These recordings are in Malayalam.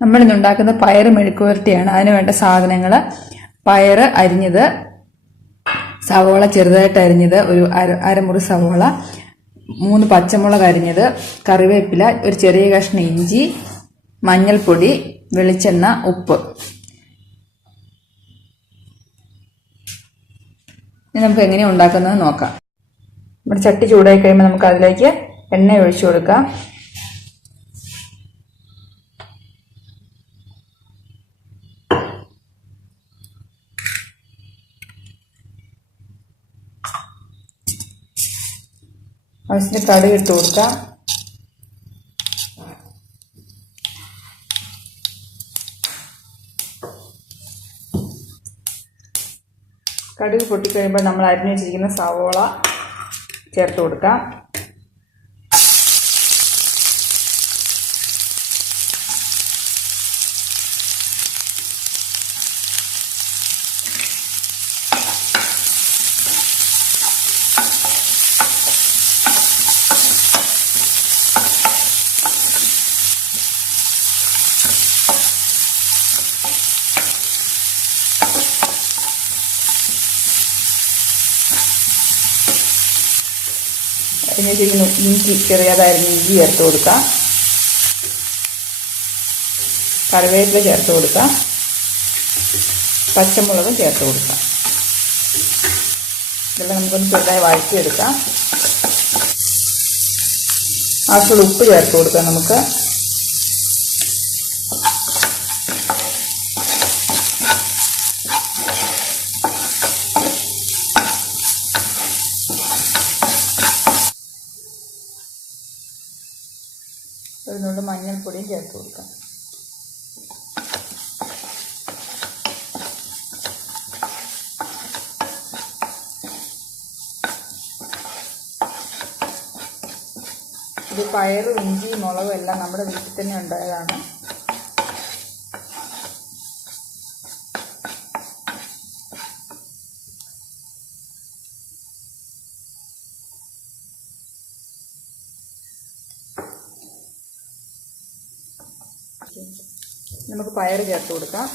നമ്മളിന്ന് ഉണ്ടാക്കുന്ന പയർ മെഴുക്കുവരട്ടിയാണ്. അതിന് വേണ്ട സാധനങ്ങൾ: പയർ അരിഞ്ഞത്, സവോള ചെറുതായിട്ട് അരിഞ്ഞത് ഒരു അരമുറി സവോള, 3 പച്ചമുളക് അരിഞ്ഞത്, കറിവേപ്പില, ഒരു ചെറിയ കഷ്ണം ഇഞ്ചി, മഞ്ഞൾപ്പൊടി, വെളിച്ചെണ്ണ, ഉപ്പ്. ഇനി നമുക്ക് എങ്ങനെയാണ് ഉണ്ടാക്കുന്നത് നോക്കാം. നമ്മുടെ ചട്ടി ചൂടായി കഴിയുമ്പോൾ നമുക്ക് അതിലേക്ക് എണ്ണ ഒഴിച്ചു കൊടുക്കാം. ആവശ്യത്തിന് കടുക് ഇട്ട് കൊടുക്കാം. കടുക് പൊട്ടിക്കഴിയുമ്പോൾ നമ്മൾ അരിഞ്ഞു വെച്ചിരിക്കുന്ന സവോള ചേർത്ത് കൊടുക്കാം. ഇഞ്ചി ചെറിയതായിരുന്നു ഇഞ്ചി ചേർത്ത് കൊടുക്കാം. കറിവേപ്പില ചേർത്ത് കൊടുക്കാം. പച്ചമുളകും ചേർത്ത് കൊടുക്കാം. ഇതെല്ലാം നമുക്കൊന്ന് ചെറുതായി വഴറ്റിയെടുക്കാം. ആവശ്യമുള്ള ഉപ്പ് ചേർത്ത് കൊടുക്കാം. നമുക്ക് ഒരു നുള്ളു മഞ്ഞൾപ്പൊടിയും ചേർത്ത് കൊടുക്കാം. ഇത് പയറും ഇഞ്ചി മുളകും എല്ലാം നമ്മുടെ വീട്ടിൽ തന്നെ ഉണ്ടായതാണ്. നമുക്ക് പയർ ചേർത്ത് കൊടുക്കാം.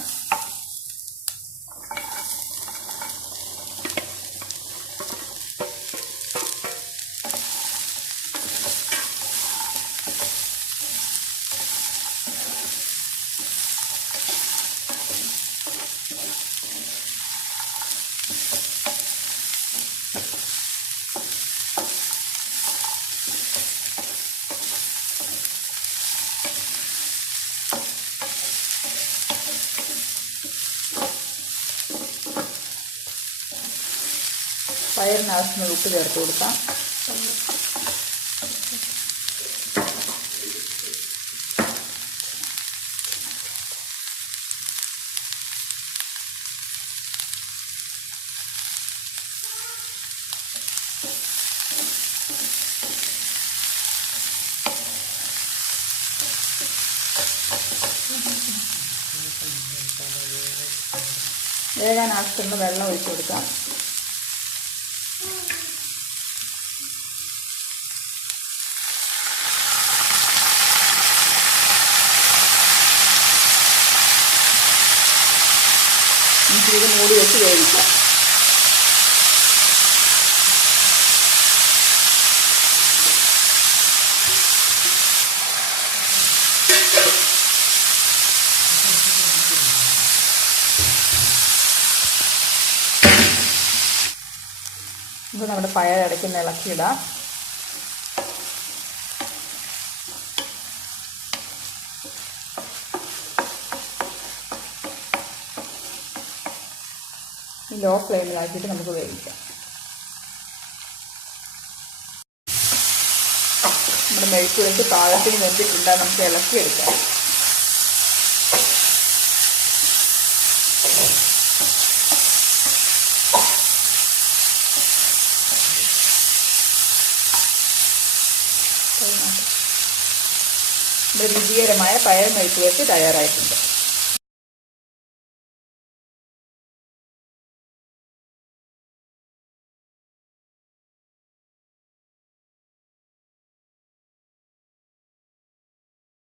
പയറിന് ആവശ്യമുള്ള ഉപ്പ് ചേർത്ത് കൊടുക്കാം. വേകാൻ ആവശ്യമുള്ള വെള്ളം ഒഴിച്ചു കൊടുക്കാം. ഇത് മൂടി വെച്ച് വേവിക്കാം. ഇപ്പോൾ നമ്മുടെ പയർ ഇടയ്ക്ക് ഇളക്കിയിടാം. ലോ ഫ്ലെയിമിലാക്കിയിട്ട് നമുക്ക് വേവിക്കാം. നമ്മുടെ മെഴുക്ക് വെച്ച് പാകത്തിന് വെന്തിട്ടുണ്ട്. നമുക്ക് ഇളക്കിയെടുക്കാം. രുചികരമായ പയർ മെഴുക്ക് വെച്ച് തയ്യാറായിട്ടുണ്ട്.